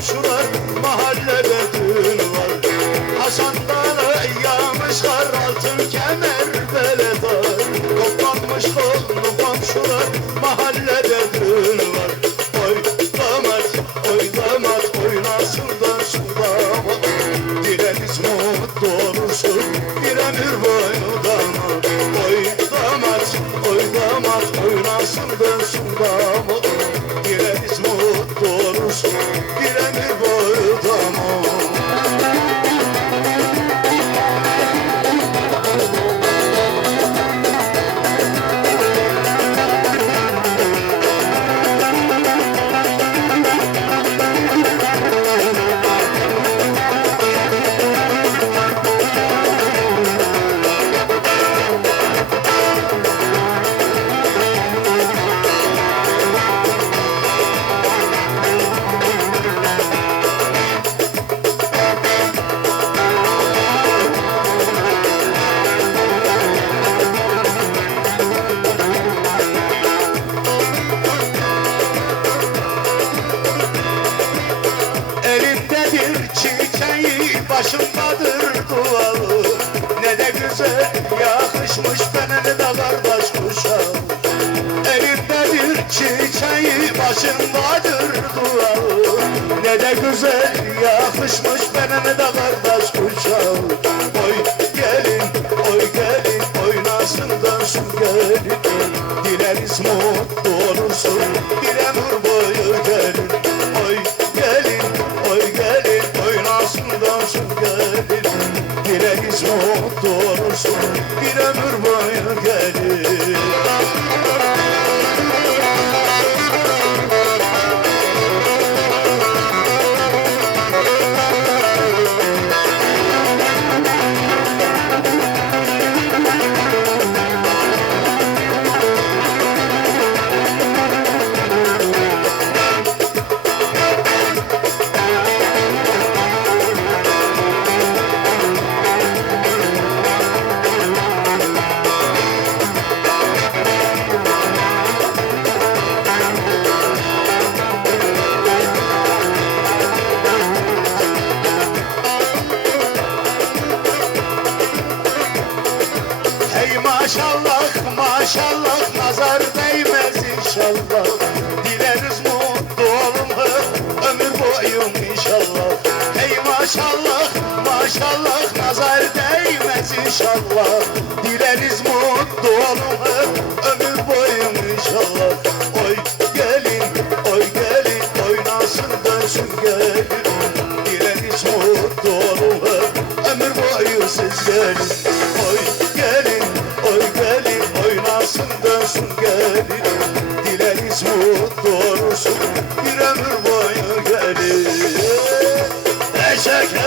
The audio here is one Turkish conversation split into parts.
komşular mahallede düğün var. Hasan Dağı yağmışlar altın kemer beledar. Toplanmış dolu komşular mahallede düğün var. Oy damat oynasın da şu damat. Dileriz mutlu olursun bir ömür boyu damat. Oy damat oynasın da şu damat. Dileriz mutlu olursun bir ömür boyu damat. Başımdadır dualı. Ne de güzel yakışmış bana ne de kardeş kuşağı. Elinde bir çiçeği başımdadır dualı. Ne de güzel yakışmış bana ne de kardeş kuşağı. Oy gelin oynasın dönsün gelin. Dileriz mutlu olursun bir ömür boyu gelin. Oy gelin oynasın dönsün gelin. Dileriz mutlu olursun bir ömür boyu gelin. Maşallah nazar değmez inşallah. Dileriz mutlu olun ömür boyu inşallah. Hey maşallah nazar değmez inşallah. Dileriz mutlu olun ömür boyu inşallah. Oy gelin oynasın dönsün gelin. Dileriz mutlu olun ömür boyu siz gelin. Oy gelin oynasın dönsün gelin. Dileriz mutlu olursun bir ömür boyu gelin. Teşekkür.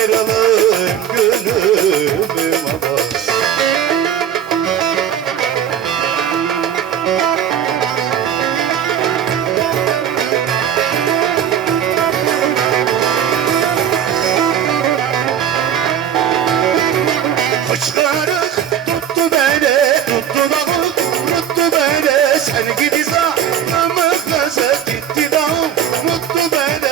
ayrılığın günümüm aman. Hıçkırık tuttu beni, tuttu da unuttu beni. Sen gidi zalimı kızı gitti da unuttu beni.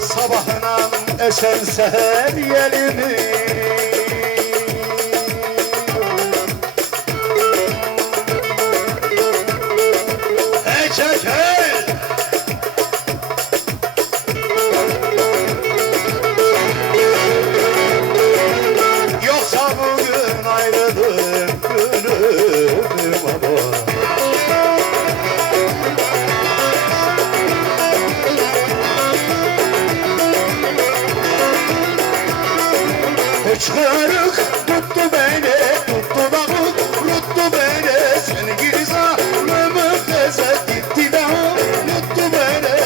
Sabahına esen seher yelimi çeker. Yoksa bugün ayrılığım günümüm aman. Hıçkırık tuttu beni, tuttu da unuttu beni. Sen gidi zalimı kızı gitti de unuttu beni.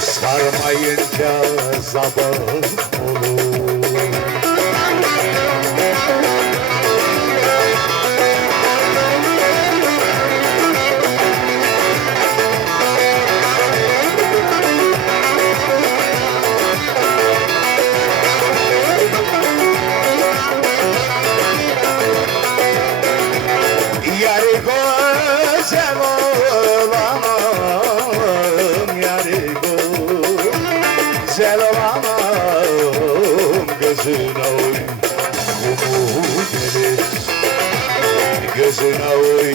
Sarmayınca sabah olur. Yari güzel olanım, yari güzel olanım. Gözüne uy, kumur gelir. Gözüne uy,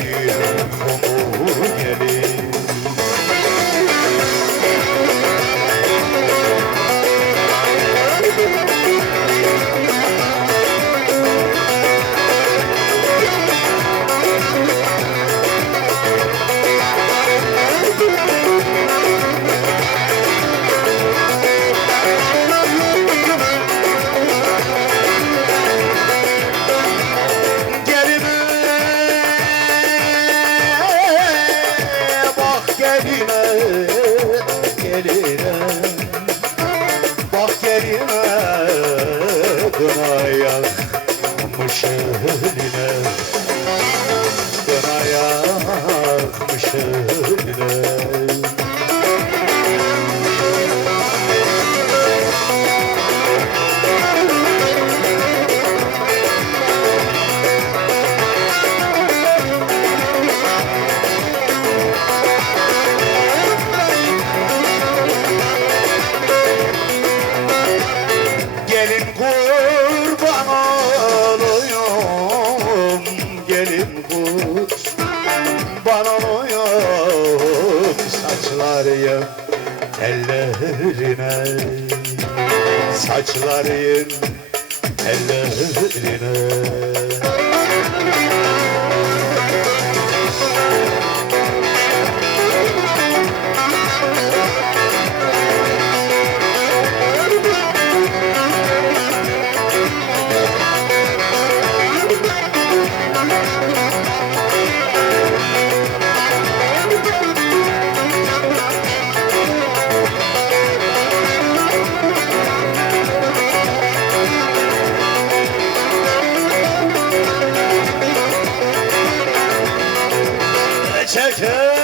kumur gelir. Geline, bak geline, kına yakmış eline, kına yakmış eline. Gelin kurban olayım, tellerine, saçların tellerine. Çeker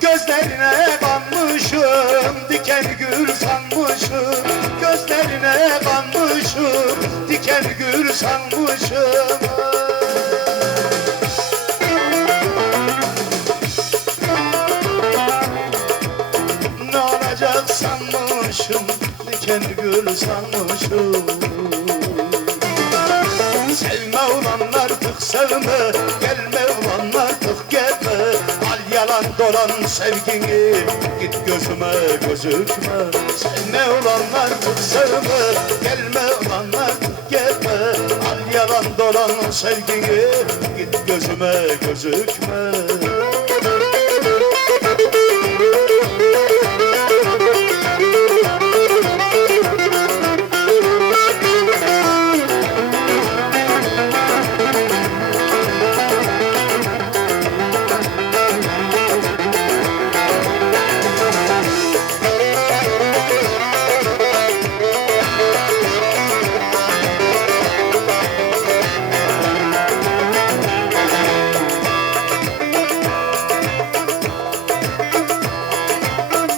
gözlerine kanmışım, diken gül sanmışım. Gözlerine kanmışım, diken gül sanmışım. Ne olacak sanmışım, diken gül sanmışım. Sevme ulan artık sevme, gelme ulan artık gelme. Al yalan dolan sevgini, git gözüme gözükme. Sevme ulan artık sevme, gelme ulan artık gelme. Al yalan dolan sevgini, git gözüme gözükme.